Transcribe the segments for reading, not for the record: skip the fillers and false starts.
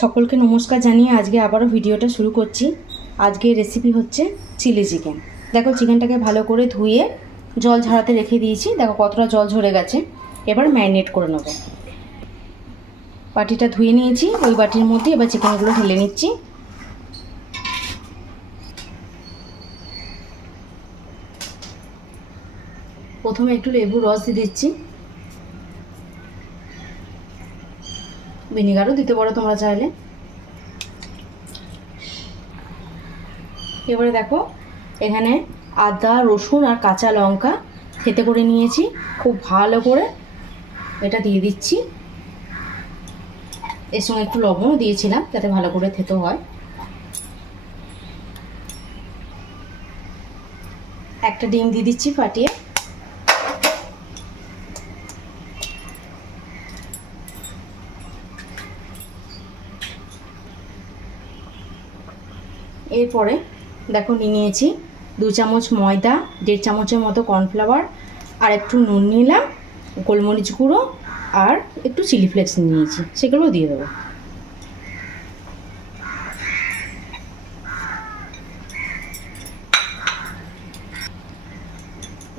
সকলকে নমস্কার জানিয়ে আজকে আবারও ভিডিওটা শুরু করছি। আজকে রেসিপি হচ্ছে চিলি চিকেন। দেখো চিকেনটাকে ভালো করে ধুয়ে জল ঝরাতে রেখে দিয়েছি। দেখো কতটা জল ঝরে গেছে। এবার ম্যারিনেট করে নেব। বাটিটা ধুয়ে নিয়েছি, ওই বাটির মধ্যে এবার চিকেনগুলো ঢেলে নিচ্ছি। প্রথমে একটু লেবুর রস দিয়ে দিচ্ছি, ভিনিগারও দিতে পারো তোমরা চাইলে। এবারে দেখো এখানে আদা, রসুন আর কাঁচা লঙ্কা থেতে করে নিয়েছি। খুব ভালো করে এটা দিয়ে দিচ্ছি। এর সঙ্গে একটু লবণও দিয়েছিলাম যাতে ভালো করে থেতো হয়। একটা ডিম দিয়ে দিচ্ছি ফাটিয়ে। এরপরে দেখো নিয়েছি 2 চামচ ময়দা, 1.5 চামচের মতো কর্নফ্লাওয়ার, আর একটু নুন নিলাম, গোলমরিচ গুঁড়ো আর একটু চিলি ফ্লেক্স নিয়েছি, সেগুলোও দিয়ে দেবো।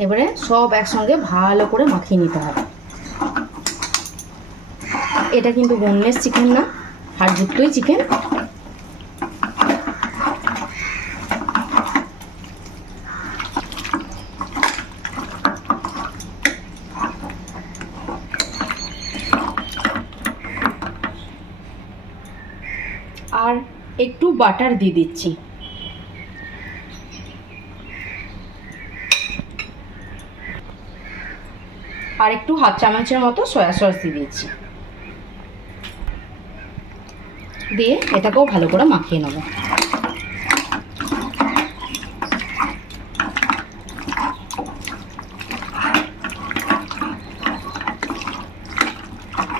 এবারে সব একসঙ্গে ভালো করে মাখিয়ে নিতে হবে। এটা কিন্তু বোনলেস চিকেন না, হাড়যুক্তই চিকেন। আর একটু বাটার দিয়ে দিচ্ছি। আর একটু 1/2 চামচের মতো সয়া সস দিয়ে দিচ্ছি। দিয়ে এটাকেও ভালো করে মাখিয়ে নেব।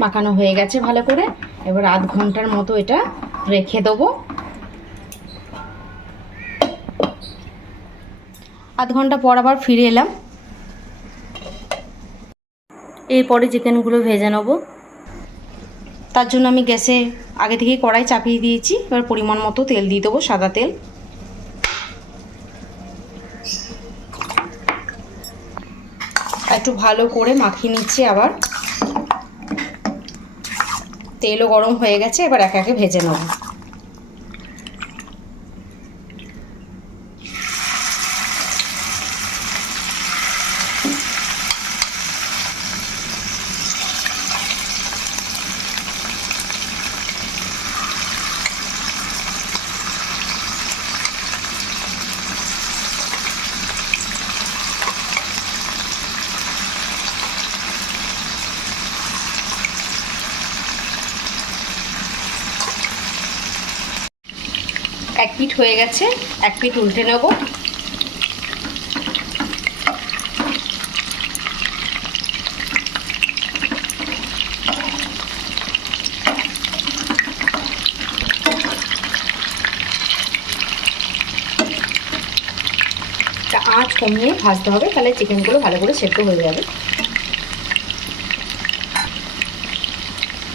মাখানো হয়ে গেছে ভালো করে। এবার আধ ঘন্টার মতো এটা রেখে দেবো। আধ ঘন্টা পর আবার ফিরে এলাম। এরপরে চিকেনগুলো ভেজে নেব। তার জন্য আমি গ্যাসে আগে থেকেই কড়াই চাপিয়ে দিয়েছি। এবার পরিমাণ মতো তেল দিয়ে দেবো, সাদা তেল। একটু ভালো করে মাখিয়ে নিচ্ছি। আবার তেলও গরম হয়ে গেছে, এবার একে একে ভেজে নেব। এক পিঠ হয়ে গেছে, এক পিঠ উল্টে নেব। আঁচ কমিয়ে ভাজতে হবে, তাহলে চিকেনগুলো ভালো করে সেদ্ধ হয়ে যাবে।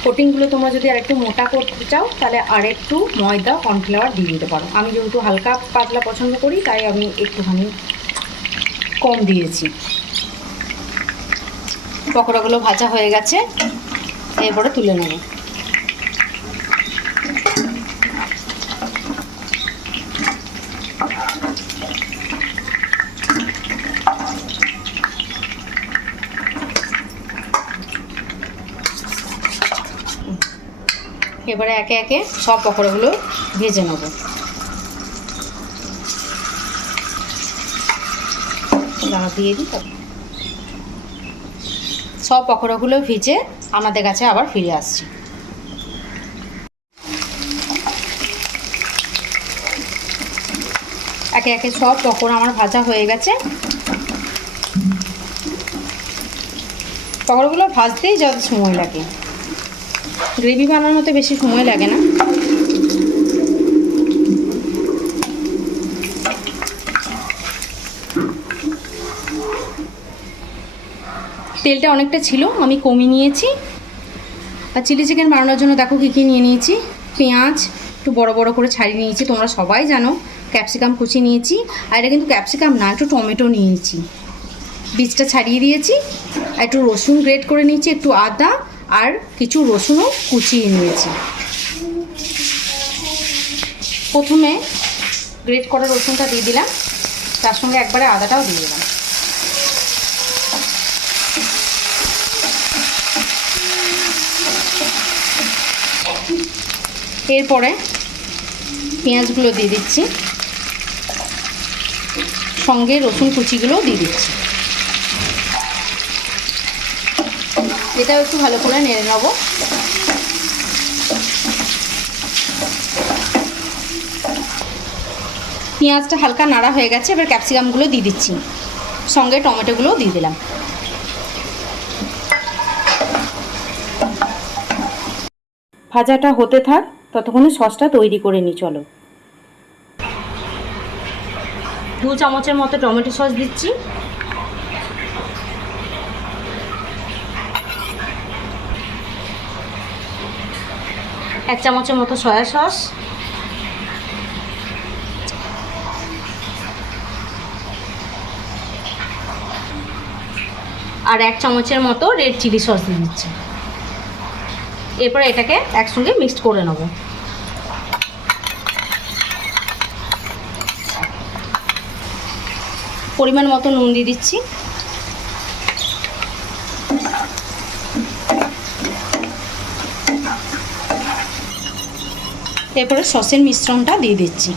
কোটিংগুলো তোমরা যদি আরেকটু মোটা করতে চাও তাহলে আরেকটু ময়দা, কর্নফ্লাওয়ার দিয়ে দিতে পারো। আমি যেহেতু হালকা পাতলা পছন্দ করি তাই আমি একটুখানি কম দিয়েছি। পকোড়াগুলো ভাজা হয়ে গেছে, এরপরে তুলে নেব। এবারে একে একে সব পকোড়াগুলো ভেজে নেব। দিয়ে দিই। সব পকোড়াগুলো ভেজে আমাদের কাছে আবার ফিরে আসছি। একে একে সব পকোড়া আমার ভাজা হয়ে গেছে। পকোড়াগুলো ভাজতেই যত সময় লাগে, গ্রেভি বানানোতে বেশি সময় লাগে না। তেলটা অনেকটা ছিল, আমি কমিয়ে নিয়েছি। আর চিলি চিকেন বানানোর জন্য দেখো কী কী নিয়ে নিয়েছি। পেঁয়াজ একটু বড় বড় করে ছাড়িয়ে নিয়েছি, তোমরা সবাই জানো। ক্যাপসিকাম কুচি নিয়েছি, আর এটা কিন্তু ক্যাপসিকাম না, একটু টমেটো নিয়েছি, বীজটা ছাড়িয়ে দিয়েছি। আর একটু রসুন গ্রেট করে নিয়েছি, একটু আদা আর কিছু রসুনও কুচিয়ে নিয়েছি। প্রথমে গ্রেট করা রসুনটা দিয়ে দিলাম, তার সঙ্গে একবারে আদাটাও দিয়ে দিলাম। এরপরে পেঁয়াজগুলো দিয়ে দিচ্ছি, সঙ্গে রসুন কুচিগুলোও দিয়ে দিচ্ছি। এটাও একটু ভালো করে নেড়ে নেব। পেঁয়াজটা হালকা নাড়া হয়ে গেছে, এবার ক্যাপসিকামগুলো দিয়ে দিচ্ছি, সঙ্গে টমেটোগুলোও দিয়ে দিলাম। ভাজাটা হতে থাক, ততক্ষণে সসটা তৈরি করে নিই। চলো, 2 চামচের মতো টমেটো সস দিচ্ছি, এক চামচের মতো সয়া সস, আর 1 চামচের মতো রেড চিলি সস দিয়ে দিচ্ছি। এরপরে এটাকে একসঙ্গে মিক্সড করে নেব। পরিমাণ মতো নুন দিয়ে দিচ্ছি, এরপরে সসের মিশ্রণটা দিয়ে দিচ্ছি।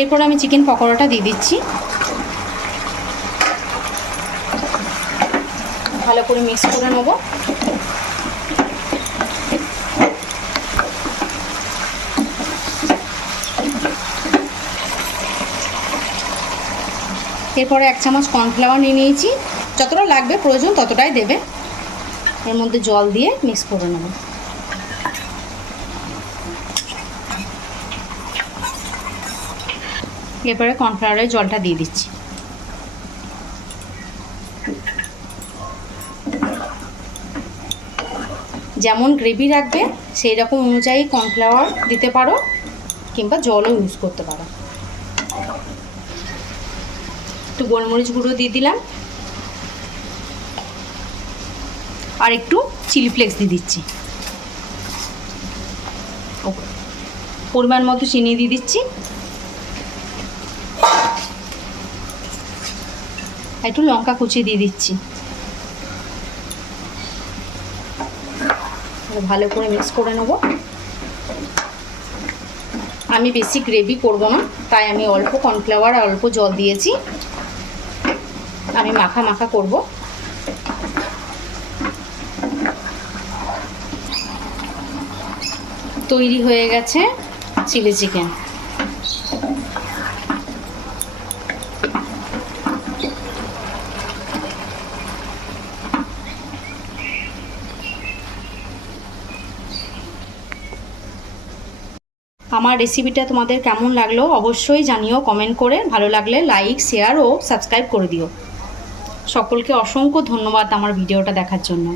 এরপর আমি চিকেন পকোড়াটা দিয়ে দিচ্ছি, ভালো করে মিক্স করে নেব। এরপরে 1 চামচ কর্নফ্লাওয়ার নিয়ে নিয়েছি, যতটা লাগবে প্রয়োজন ততটাই দেবে। এর মধ্যে জল দিয়ে মিক্স করে নেব। এরপরে কর্নফ্লাওয়ারের জলটা দিয়ে দিচ্ছি। যেমন গ্রেভি রাখবে সেই রকম অনুযায়ী কর্নফ্লাওয়ার দিতে পারো, কিংবা জলও ইউজ করতে পারো। একটু গোলমরিচ গুঁড়ো দিয়ে দিলাম, আর একটু চিলি ফ্লেক্স দিয়ে দিচ্ছি। পরিমাণ মতো চিনি দিয়ে দিচ্ছি, একটু লঙ্কা কুচি দিয়ে দিচ্ছি। ভালো করে মিক্স করে নেব। আমি বেশি গ্রেভি করব না, তাই আমি অল্প কর্নফ্লাওয়ার আর অল্প জল দিয়েছি। আমি মাখা মাখা করব। তৈরি হয়ে গেছে চিলি চিকেন। আমার রেসিপিটা তোমাদের কেমন লাগলো অবশ্যই জানিও কমেন্ট করে। ভালো লাগলে লাইক, শেয়ার ও সাবস্ক্রাইব করে দিও। সকলকে অসংখ্য ধন্যবাদ আমার ভিডিওটা দেখার জন্য।